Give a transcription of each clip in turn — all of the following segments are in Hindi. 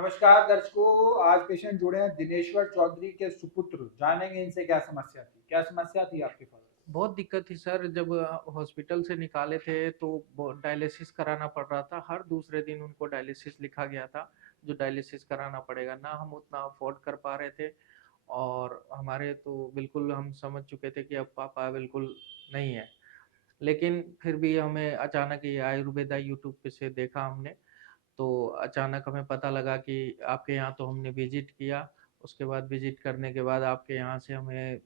नमस्कार दर्शकों, आज पेशेंट जुड़े हैं दिनेश्वर चौधरी के सुपुत्र। जानेंगे इनसे क्या समस्या थी। क्या समस्या थी आपके फादर? बहुत दिक्कत थी सर। जब हॉस्पिटल से निकाले थे तो डायलिसिस कराना पड़ रहा था। हर दूसरे दिन उनको डायलिसिस लिखा गया था, जो डायलिसिस कराना पड़ेगा। ना हम उतना अफोर्ड कर पा रहे थे, और हमारे तो बिल्कुल हम समझ चुके थे कि अब पापा बिल्कुल नहीं है। लेकिन फिर भी हमें अचानक ये आयुर्वेदा यूट्यूब पे से देखा हमने, तो अचानक हमें पता लगा कि आपके यहाँ तो हमने विजिट किया। उसके बाद विजिट करने के बाद आपके यहाँ से हमें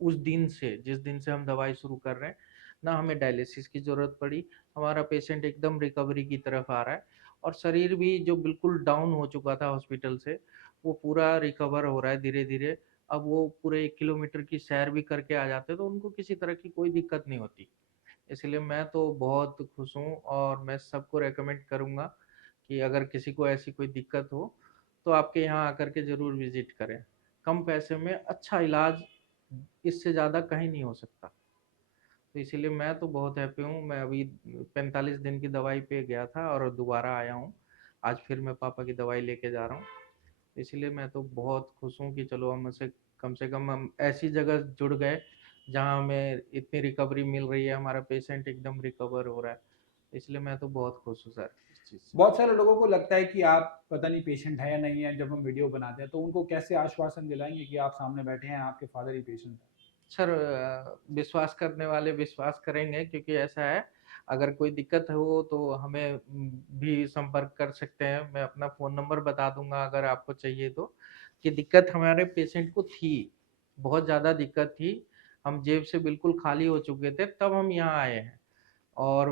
उस दिन से, जिस दिन से हम दवाई शुरू कर रहे हैं, ना हमें डायलिसिस की ज़रूरत पड़ी। हमारा पेशेंट एकदम रिकवरी की तरफ आ रहा है, और शरीर भी जो बिल्कुल डाउन हो चुका था हॉस्पिटल से, वो पूरा रिकवर हो रहा है धीरे-धीरे। अब वो पूरे 1 किलोमीटर की सैर भी करके आ जाते हैं, तो उनको किसी तरह की कोई दिक्कत नहीं होती। इसलिए मैं तो बहुत खुश हूँ, और मैं सबको रेकमेंड करूँगा कि अगर किसी को ऐसी कोई दिक्कत हो, तो आपके यहाँ आकर के ज़रूर विज़िट करें। कम पैसे में अच्छा इलाज इससे ज़्यादा कहीं नहीं हो सकता। तो इसीलिए मैं तो बहुत हैप्पी हूँ। मैं अभी 45 दिन की दवाई पे गया था और दोबारा आया हूँ। आज फिर मैं पापा की दवाई लेके जा रहा हूँ। इसलिए मैं तो बहुत खुश हूँ कि चलो हम कम से कम हम ऐसी जगह जुड़ गए, जहाँ हमें इतनी रिकवरी मिल रही है, हमारा पेशेंट एकदम रिकवर हो रहा है। इसलिए मैं तो बहुत खुश हूँ सर इस चीज़ से। बहुत सारे लोगों को लगता है कि आप पता नहीं पेशेंट है या नहीं है। जब हम वीडियो बनाते हैं तो उनको कैसे आश्वासन दिलाएंगे कि आप सामने बैठे हैं, आपके फादर ही पेशेंट है? सर विश्वास करने वाले विश्वास करेंगे, क्योंकि ऐसा है, अगर कोई दिक्कत हो तो हमें भी संपर्क कर सकते हैं। मैं अपना फ़ोन नंबर बता दूँगा अगर आपको चाहिए तो। कि दिक्कत हमारे पेशेंट को थी, बहुत ज़्यादा दिक्कत थी। हम जेब से बिल्कुल खाली हो चुके थे, तब हम यहाँ आए हैं। और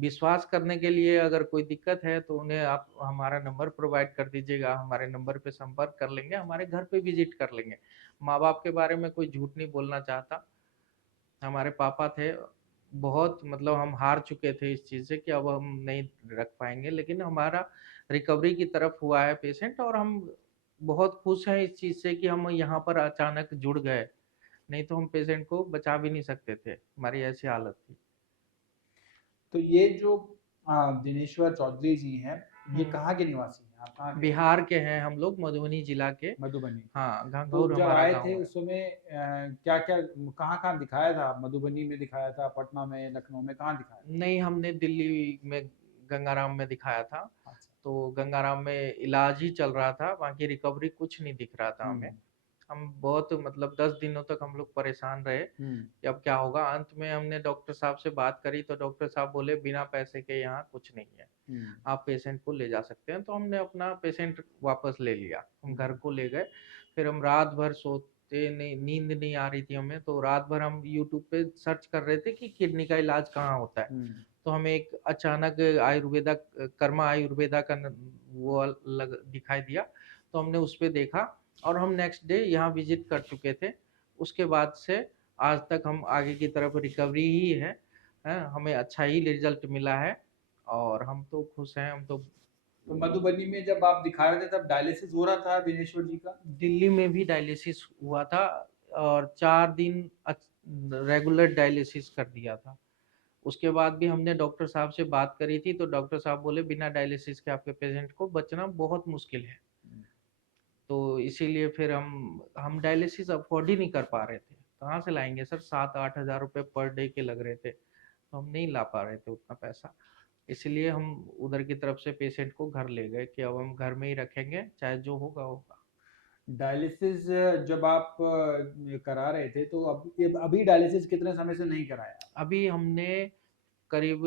विश्वास करने के लिए अगर कोई दिक्कत है तो उन्हें आप हमारा नंबर प्रोवाइड कर दीजिएगा, हमारे नंबर पे संपर्क कर लेंगे, हमारे घर पे विज़िट कर लेंगे। माँ-बाप के बारे में कोई झूठ नहीं बोलना चाहता। हमारे पापा थे, बहुत मतलब हम हार चुके थे इस चीज़ से कि अब हम नहीं रख पाएँगे, लेकिन हमारा रिकवरी की तरफ हुआ है पेशेंट, और हम बहुत खुश हैं इस चीज़ से कि हम यहाँ पर अचानक जुड़ गए। नहीं तो हम पेशेंट को बचा भी नहीं सकते थे, हमारी ऐसी हालत थी। तो ये जो दिनेश्वर चौधरी जी हैं, ये हुँ। कहाँ के निवासी हैं? आप कहाँ के? बिहार के हैं हम लोग, मधुबनी जिला के। मधुबनी। हाँ, तो घंघौर जब हमारा आए थे गाँव है। उस समय क्या क्या, कहाँ कहाँ दिखाया था? मधुबनी में दिखाया था, पटना में, लखनऊ में, कहाँ दिखाया था? नहीं, हमने दिल्ली में गंगाराम में दिखाया था। अच्छा। तो गंगाराम में इलाज ही चल रहा था, बाकी रिकवरी कुछ नहीं दिख रहा था हमें। हम्म। हम बहुत मतलब 10 दिनों तक हम लोग परेशान रहे हम्म। कि अब क्या होगा। अंत में हमने डॉक्टर साहब से बात करी, तो डॉक्टर साहब बोले बिना पैसे के यहाँ कुछ नहीं है, हम्म। आप पेशेंट को ले जा सकते हैं। तो हमने अपना पेशेंट वापस ले लिया, हम घर हम्म। को ले गए। फिर हम रात भर सोते नहीं, नींद नहीं आ रही थी हमें, तो रात भर हम यूट्यूब पे सर्च कर रहे थे कि किडनी का इलाज कहाँ होता है। हम्म। तो हमें एक अचानक आयुर्वेदा, कर्मा आयुर्वेदा का वो लग दिखाई दिया। तो हमने उस पे देखा, और हम नेक्स्ट डे यहाँ विजिट कर चुके थे। उसके बाद से आज तक हम आगे की तरफ रिकवरी ही है। हैं, हमें अच्छा ही रिजल्ट मिला है, और हम तो खुश हैं। हम तो तो मधुबनी में जब आप दिखा रहे थे तब डायलिसिस हो रहा था दिनेश्वर जी का? दिल्ली में भी डायलिसिस हुआ था, और 4 दिन रेगुलर डायलिसिस कर दिया था। उसके बाद भी हमने डॉक्टर साहब से बात करी थी, तो डॉक्टर साहब बोले बिना डायलिसिस के आपके पेशेंट को बचना बहुत मुश्किल है। तो इसीलिए फिर हम डायलिसिस अफोर्ड ही नहीं कर पा रहे थे। कहाँ से लाएँगे सर, 7-8 हज़ार रुपए पर डे के लग रहे थे। तो हम नहीं ला पा रहे थे उतना पैसा। इसलिए हम उधर की तरफ से पेशेंट को घर ले गए कि अब हम घर में ही रखेंगे, चाहे जो होगा होगा। डायलिसिस जब आप करा रहे थे तो अभी डायलिसिस कितने समय से नहीं कराया? अभी हमने करीब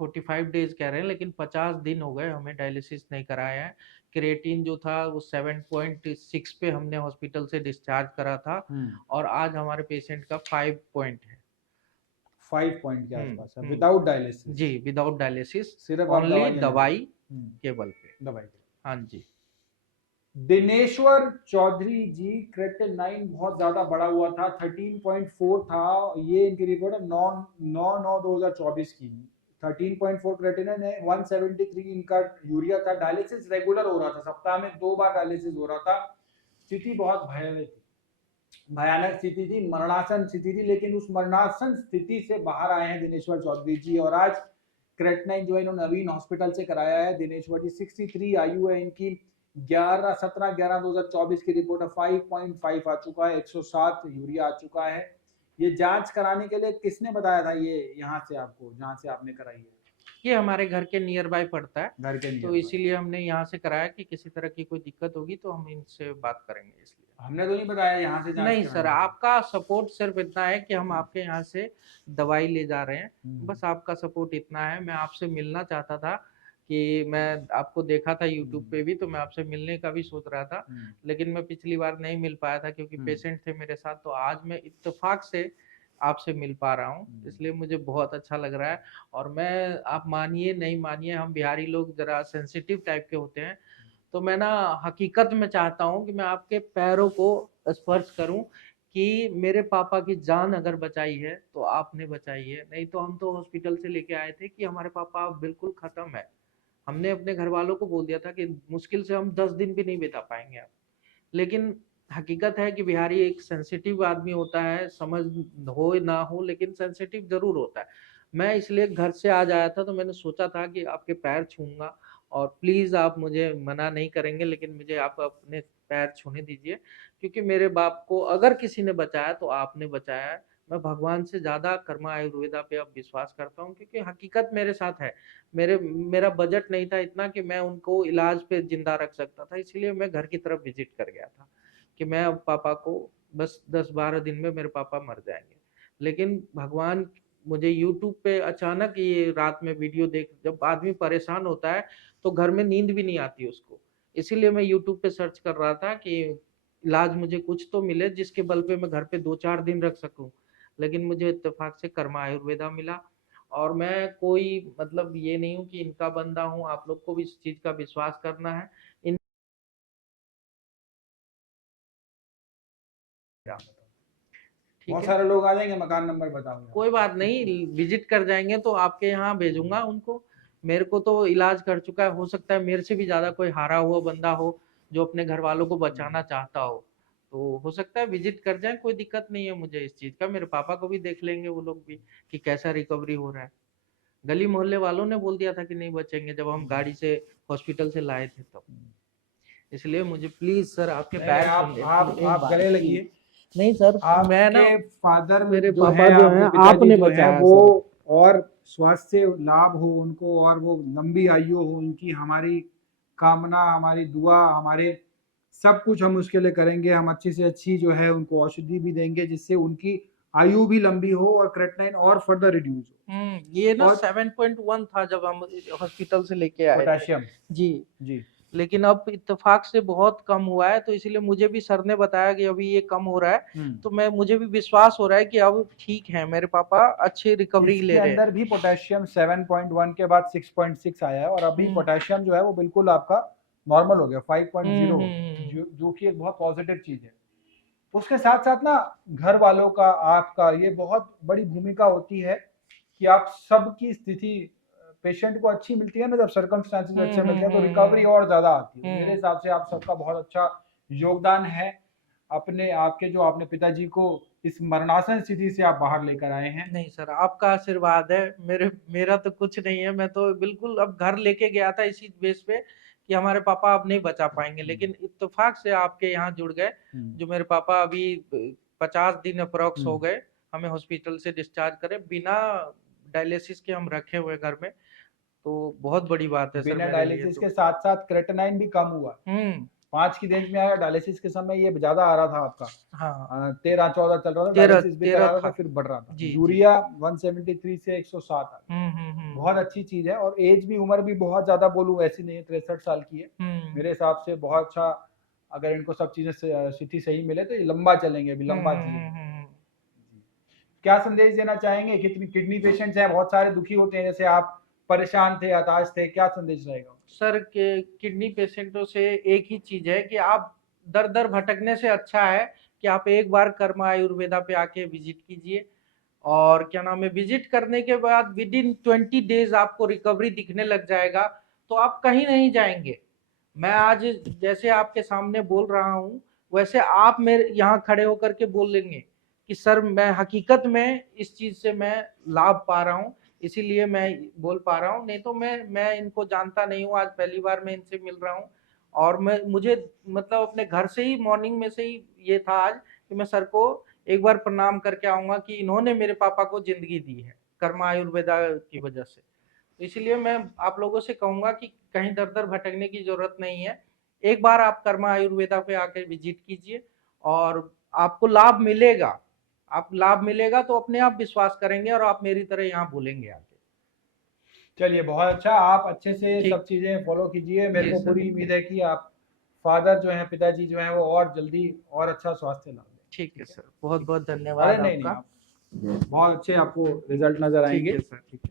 45 डेज़ कह रहे हैं, लेकिन 50 दिन हो गए हमें डायलिसिस नहीं कराया है। क्रिएटिन जो था वो 7.6 पे हमने हॉस्पिटल से डिस्चार्ज करा था, हम्म। और आज हमारे पेशेंट का 5 पॉइंट है। 5 पॉइंट के हुँ, आसपास है हुँ। Without dialysis? जी, विदाउट डायलिसिस, सिर्फ आप ओनली दवाइयाँ ले रहे दवाई हैं? के बल पे। दवाई। हाँ जी। दिनेश्वर चौधरी जी, क्रेटिनाइन बहुत ज्यादा बढ़ा हुआ था, 13.4 था। ये इनकी रिपोर्ट है 9/9/2024 की। 13.4 क्रेटिनाइन है, 173 इनका यूरिया था। डायलिसिस रेगुलर हो रहा था, सप्ताह में 2 बार डायलिसिस हो रहा था। स्थिति बहुत भयानक स्थिति थी, मरणासन स्थिति थी। लेकिन उस मरणासन स्थिति से बाहर आए हैं दिनेश्वर चौधरी जी, और आज क्रेटिनाइन जो है इन्होंने नवीन हॉस्पिटल से कराया है। दिनेश्वर जी 63 आयु है इनकी। 17/11/2024 की रिपोर्ट है, 5.5 आ चुका है, 107 यूरिया आ चुका है। ये जांच कराने के लिए किसने बताया था ये यहाँ से आपको, जहाँ से आपने कराई है? ये हमारे घर के नियर बाय पड़ता है, घर के तो नियर इसीलिए हमने यहाँ से कराया कि किसी तरह की कोई दिक्कत होगी तो हम इनसे बात करेंगे इसलिए। हमने तो नहीं बताया यहाँ से जांच नहीं कराने सर, के लिए। आपका सपोर्ट सिर्फ इतना है कि हम आपके यहाँ से दवाई ले जा रहे हैं, हम्म, बस आपका सपोर्ट इतना है। मैं आपसे मिलना चाहता था कि मैं आपको देखा था यूट्यूब पे भी, तो मैं आपसे मिलने का भी सोच रहा था, हम्म, लेकिन मैं पिछली बार नहीं मिल पाया था क्योंकि हम्म, पेशेंट थे मेरे साथ। तो आज मैं इत्तेफाक से आपसे मिल पा रहा हूँ, इसलिए मुझे बहुत अच्छा लग रहा है। और मैं, आप मानिए नहीं मानिए, हम बिहारी लोग जरा सेंसिटिव टाइप के होते हैं, तो मैं ना हकीकत में चाहता हूँ कि मैं आपके पैरों को स्पर्श करूँ कि मेरे पापा की जान अगर बचाई है तो आपने बचाई है। नहीं तो हम तो हॉस्पिटल से लेके आए थे कि हमारे पापा अब बिल्कुल खत्म है। हमने अपने घर वालों को बोल दिया था कि मुश्किल से हम 10 दिन भी नहीं बिता पाएंगे अब। लेकिन हकीकत है कि बिहारी एक सेंसिटिव आदमी होता है, समझ हो ना हो लेकिन सेंसिटिव जरूर होता है। मैं इसलिए घर से आज आया था, तो मैंने सोचा था कि आपके पैर छूऊंगा, और प्लीज आप मुझे मना नहीं करेंगे, लेकिन मुझे आप अपने पैर छूने दीजिए, क्योंकि मेरे बाप को अगर किसी ने बचाया तो आपने बचाया है। मैं भगवान से ज्यादा कर्मा आयुर्वेदा पे अब विश्वास करता हूँ, क्योंकि हकीकत मेरे साथ है। मेरा बजट नहीं था इतना कि मैं उनको इलाज पे जिंदा रख सकता था, इसलिए मैं घर की तरफ विजिट कर गया था कि मैं अब पापा को, बस 10-12 दिन में मेरे पापा मर जाएंगे। लेकिन भगवान, मुझे यूट्यूब पे अचानक ये रात में वीडियो देख, जब आदमी परेशान होता है तो घर में नींद भी नहीं आती उसको, इसीलिए मैं यूट्यूब पे सर्च कर रहा था कि इलाज मुझे कुछ तो मिले जिसके बल पे मैं घर पे 2-4 दिन रख सकूं। लेकिन मुझे इत्तेफाक से कर्मा आयुर्वेदा मिला। और मैं कोई मतलब ये नहीं हूँ कि इनका बंदा हूँ, आप लोग को भी इस चीज का विश्वास करना है। इन ठीक बहुत है, सारे लोग आ जाएंगे, मकान नंबर बताओ कोई यार। बात नहीं, विजिट कर जाएंगे तो आपके यहाँ भेजूंगा उनको। मेरे को तो इलाज कर चुका है, हो सकता है मेरे से भी ज्यादा कोई हारा हुआ बंदा हो जो अपने घर वालों को बचाना चाहता हो, तो हो सकता है विजिट कर जाए, कोई दिक्कत नहीं है मुझे इस चीज का। मेरे पापा को भी देख लेंगे वो लोग भी कि कैसा रिकवरी हो रहा है। गली मोहल्ले वालों ने बोल दिया था कि नहीं बचेंगे जब हम गाड़ी से हॉस्पिटल से लाए थे तब। इसलिए मुझे प्लीज सर आपके नहीं पैर आप छूने आप एक आप बार गले प्लीज। लगिए। नहीं सर, मैं ना, आपके फादर मेरे जो पापा है, जो आपके हैं पिताजी आपने जो है बचाया वो, सर। और स्वास्थ्य लाभ हो उनको, और वो लंबी आयु हो उनकी, हमारी कामना, हमारी दुआ, हमारे सब कुछ हम उसके लिए करेंगे। हम अच्छी से अच्छी जो है उनको औषधि भी देंगे जिससे उनकी आयु भी लंबी हो और क्रेटनाइन और फर्दर रिड्यूस ये हो। ना और 7.1 था जब हम हॉस्पिटल से लेके आए थे। पोटेशियम। जी। जी। लेकिन अब इत्तेफाक से बहुत कम हुआ है, तो इसलिए मुझे भी सर ने बताया कि अभी ये कम हो रहा है, तो मैं, मुझे भी विश्वास हो रहा है कि अब ठीक है, मेरे पापा अच्छी रिकवरी इसके ले रहे हैं। अंदर भी पोटेशियम 7.1 के बाद 6.6 आया है, और अभी हम्म पोटेशियम जो है वो बिल्कुल आपका नॉर्मल हो गया, 5.0 हो गया, हम्म जो कि एक बहुत पॉजिटिव चीज है। उसके साथ साथ ना, घर वालों का, आपका ये बहुत बड़ी भूमिका होती है कि आप सबकी स्थिति पेशेंट को अच्छी मिलती है ना, जब सर्कमस्टांसेस अच्छे मिलते हैं तो रिकवरी और ज्यादा आती है। तो मेरे हम्म। हिसाब से आप सबका बहुत अच्छा योगदान है। अपने आपके जो आपने पिताजी को इस मरणासन स्थिति से आप बाहर लेकर आए हैं। नहीं सर, आपका आशीर्वाद है। मेरा तो कुछ नहीं है, मैं तो बिल्कुल अब घर लेके गया था इसी बेस पे कि हमारे पापा अब नहीं बचा पाएंगे, लेकिन इत्तेफाक से आपके यहाँ जुड़ गए। जो मेरे पापा अभी 50 दिन अप्रोक्स हो गए हमें हॉस्पिटल से डिस्चार्ज करे, बिना डायलिसिस के हम रखे हुए घर में, तो बहुत बड़ी बात है सर बिना मेरे लिए डायलिसिस तो। के साथ साथ क्रेटेनाइन भी कम हुआ। 5 की रेंज में आया, डायलिसिस के समय ये ज्यादा आ रहा था आपका, हाँ, 13-14 चल रहा था, 13 डायलिसिस भी 13 करा रहा था, था। फिर बढ़ रहा था। जी जी। यूरिया 173 से 107 आ गया। बहुत अच्छी चीज है। और एज भी, उम्र भी बहुत ज्यादा बोलूँ ऐसी नहीं है, 63 साल की है। मेरे हिसाब से बहुत अच्छा, अगर इनको सब चीजें स्थिति सही मिले तो ये लंबा चलेंगे, अभी लंबा जिएंगे। क्या संदेश देना चाहेंगे? कितनी किडनी पेशेंट्स हैं, बहुत सारे दुखी होते हैं, जैसे आप परेशान थे, हताश थे, क्या संदेश रहेगा? सर के किडनी पेशेंटों से एक ही चीज है कि आप दर दर भटकने से अच्छा है कि आप एक बार कर्मा आयुर्वेदा पे आके विजिट कीजिए। और क्या नाम है, विजिट करने के बाद विद इन 20 डेज आपको रिकवरी दिखने लग जाएगा, तो आप कहीं नहीं जाएंगे। मैं आज जैसे आपके सामने बोल रहा हूँ, वैसे आप मेरे यहाँ खड़े होकर के बोल लेंगे कि सर मैं हकीकत में इस चीज से मैं लाभ पा रहा हूँ, इसीलिए मैं बोल पा रहा हूँ। नहीं तो मैं इनको जानता नहीं हूँ, आज पहली बार मैं इनसे मिल रहा हूँ। और मुझे मतलब अपने घर से ही मॉर्निंग में से ही ये था आज कि मैं सर को एक बार प्रणाम करके आऊंगा कि इन्होंने मेरे पापा को जिंदगी दी है कर्मा आयुर्वेदा की वजह से। तो इसलिए मैं आप लोगों से कहूंगा कि कहीं दर दर भटकने की जरूरत नहीं है, एक बार आप कर्मा आयुर्वेदा पे आके विजिट कीजिए और आपको लाभ मिलेगा। आप लाभ मिलेगा तो अपने आप विश्वास करेंगे और आप मेरी तरह यहाँ भूलेंगे आके। चलिए बहुत अच्छा, आप अच्छे से ठीक। सब चीज़ें फॉलो कीजिए। मेरे जी को सर। पूरी उम्मीद है कि आप फादर जो हैं, पिताजी जो हैं, वो और जल्दी और अच्छा स्वास्थ्य लाभ दें। ठीक है ठीक है? सर, बहुत बहुत अरे धन्यवाद नहीं नहीं, आपका। आप बहुत अच्छे, आपको रिजल्ट नजर ठीक आएंगे। है सर। ठीक है।